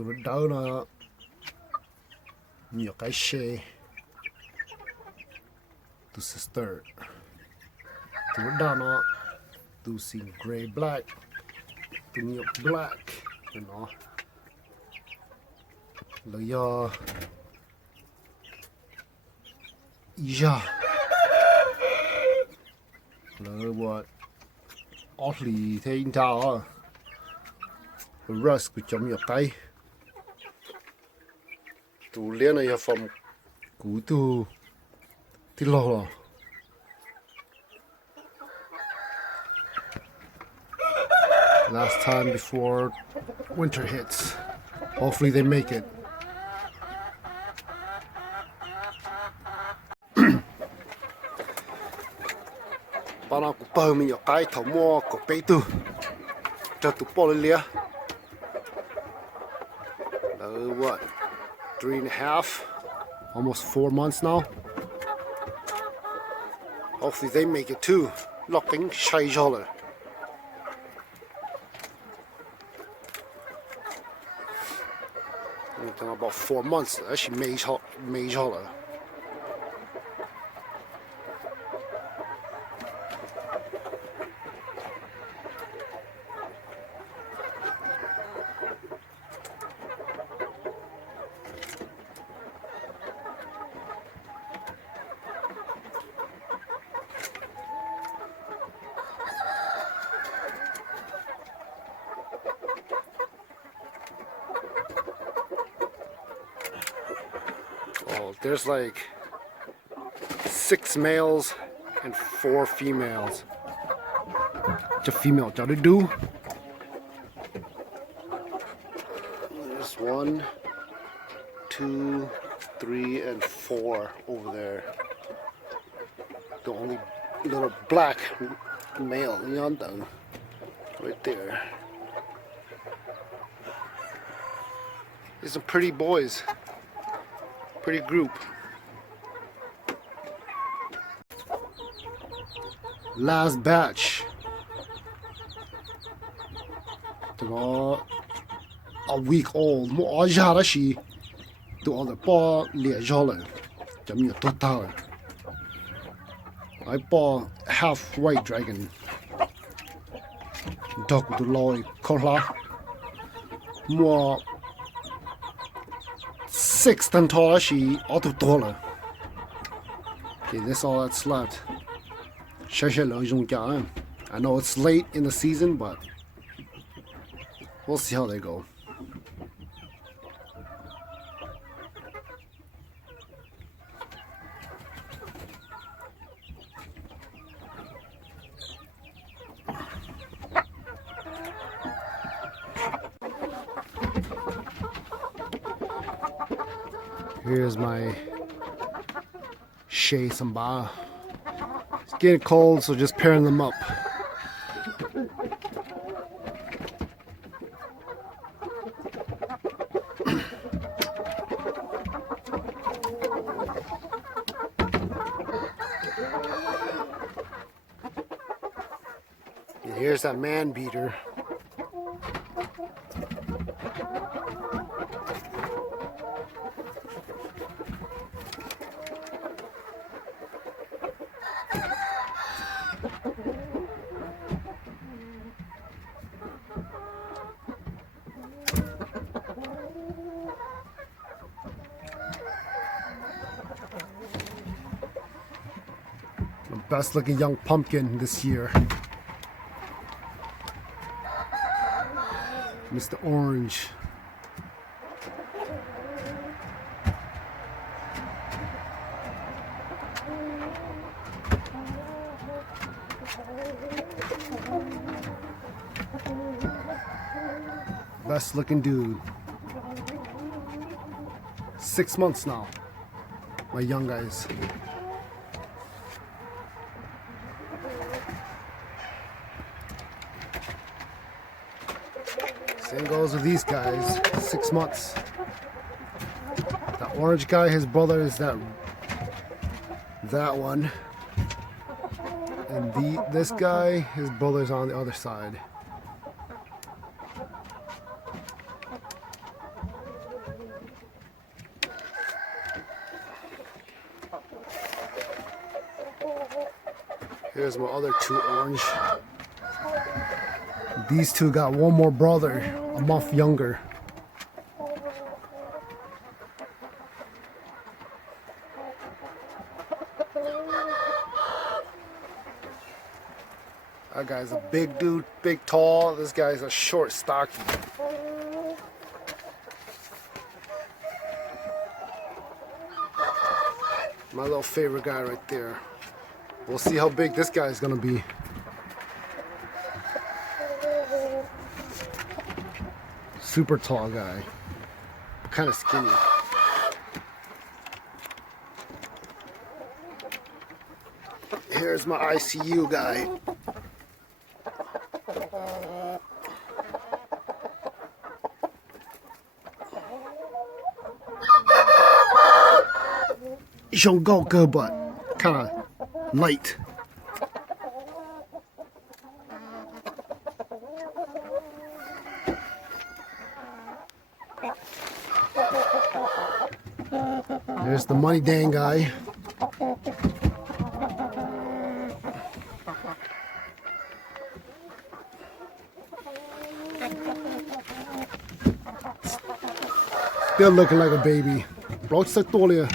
tụi nó đỡ nó nhiều cái xe tụi sister tụi nó đỡ nó tụi xin gray black tụi nhiều black tụi nó là do yeah là what oddly thế tao rust của chấm nhiều tay tụ liên này from cú tụ thì lo last time before winter hits. Hopefully they make it. Bao nào cũng bờ mình ở cái thảo mua của bé tư cho tụ bỏ lên lia. What? 3.5, almost 4 months now. Hopefully they make it too. Locking shy joller. About 4 months. Actually, May joller. Oh, there's like 6 males and 4 females. Just female, cho it do. There's 1, 2, 3, and 4 over there. The only little black male, right there. These are pretty boys. Pretty group. Last batch. A week old. More jara she to all the paw lia joller. Jamia total. I bought half white dragon. Dog to loy color. More 6 than taller, she auto taller. Okay, that's all that's left. I know it's late in the season, but we'll see how they go. Here's my Shea Samba. It's getting cold, so just pairing them up. And here's that man beater. Best looking young pumpkin this year. Mr. Orange. Best looking dude. 6 months now. My young guys. Same goes with these guys. 6 months. That orange guy, his brother is that one. And this guy, his brother's on the other side. Here's my other two orange. These two got one more brother, a month younger. That guy's a big dude, big tall. This guy's a short, stocky. My little favorite guy right there. We'll see how big this guy is gonna be. Super tall guy, kind of skinny. Here's my ICU guy. He don't go good, but kind of light. There's the money dang guy. Still looking like a baby. Bro, it's so tall here.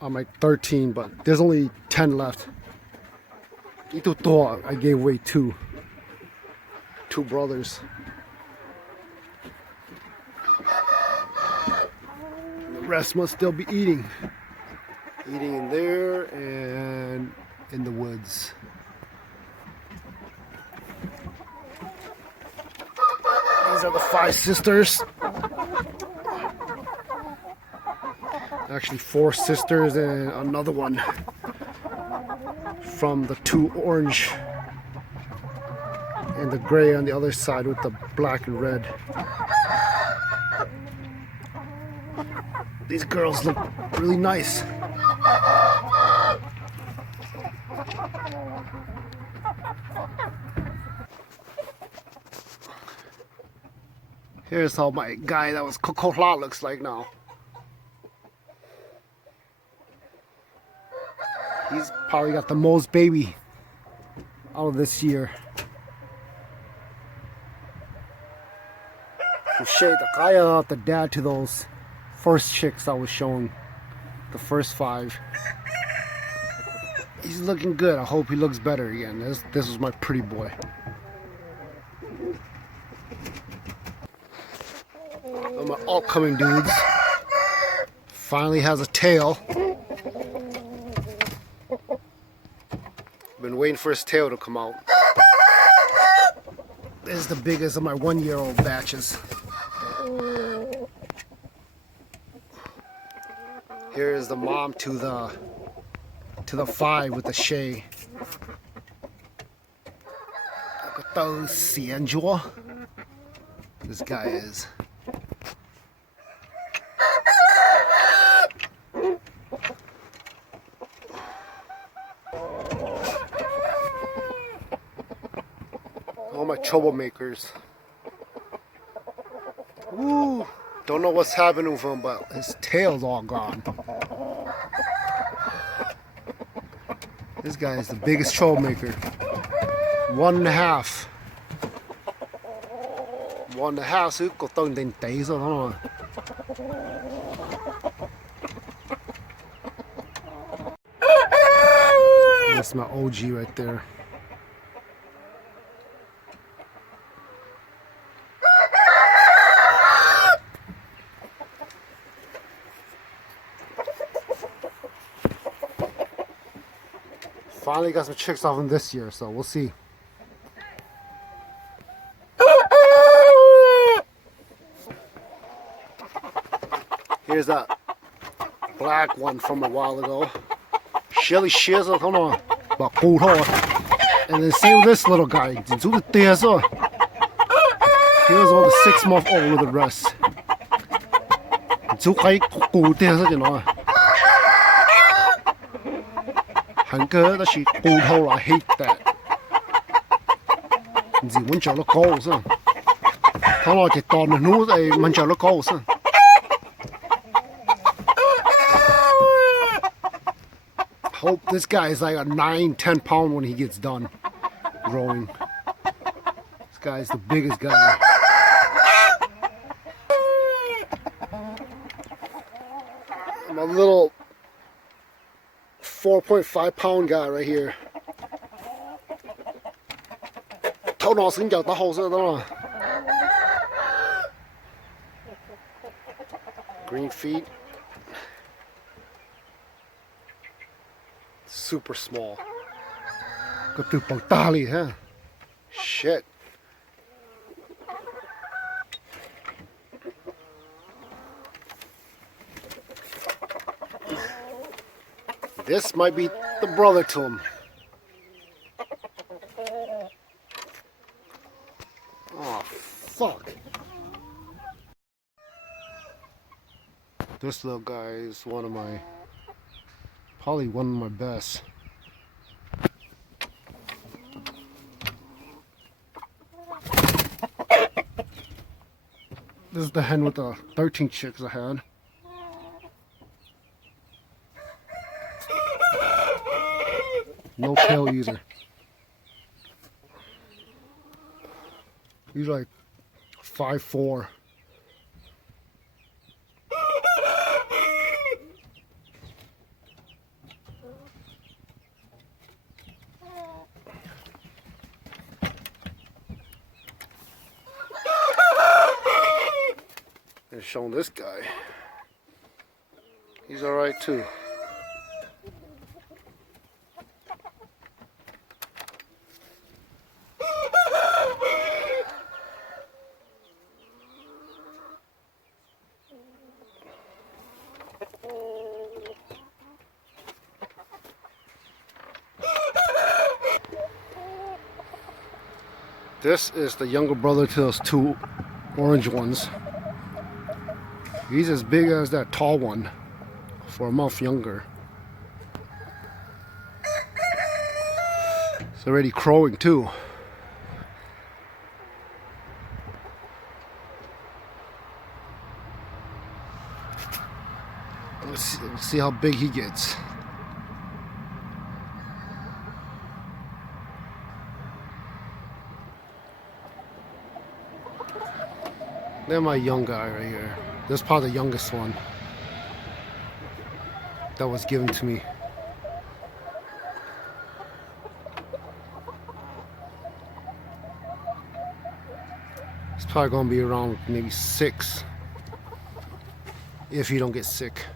I'm like 13, but there's only 10 left. Ito to, I gave away two brothers. The rest must still be eating in there and in the woods. These are the 5 sisters. Actually 4 sisters and another one from the 2 orange and the gray on the other side with the black and red. These girls look really nice. Here's how my guy that was Coca-Cola looks like now. He's probably got the most baby out of this year. The guy out the dad to those first chicks I was showing, the first 5. He's looking good. I hope he looks better again. This was my pretty boy. And my upcoming dudes finally has a tail. Been waiting for his tail to come out. This is the biggest of my 1-year-old batches. Here is the mom to the 5 with the Shay. Look at those Cianjua. This guy is. All my troublemakers. Woo! Don't know what's happening with him, but his tail's all gone. This guy is the biggest troublemaker. 1.5. 1.5 xíu cột tông tiền tỷ rồi thôi. That's my OG right there. Finally got some chicks off him this year, so we'll see. Here's that black one from a while ago. Shelly Shizzle, come on. And then same with this little guy. He was about the 6-month-old with the rest. 早雞固定咗呢，很個但是骨頭來 hate that， 唔知揾着了高先，睇落隻當奴係揾着了高先。Hope this guy is like a 9-10 pound when he gets done growing. This guy's the biggest guy. I'm a little 4.5 pound guy right here. 頭腦先腳打後生得嘛 Green feet. Super small. Go through Pagdali, huh? Shit. This might be the brother to him. Oh, fuck. This little guy is probably one of my best. This is the hen with the 13 chicks I had. No tail either. He's like 5'4". And showing this guy. He's alright too. This is the younger brother to those two orange ones. He's as big as that tall one, for a month younger. It's already crowing too. Let's see how big he gets. They're my young guy right here. This is probably the youngest one that was given to me. It's probably gonna be around maybe 6 if you don't get sick.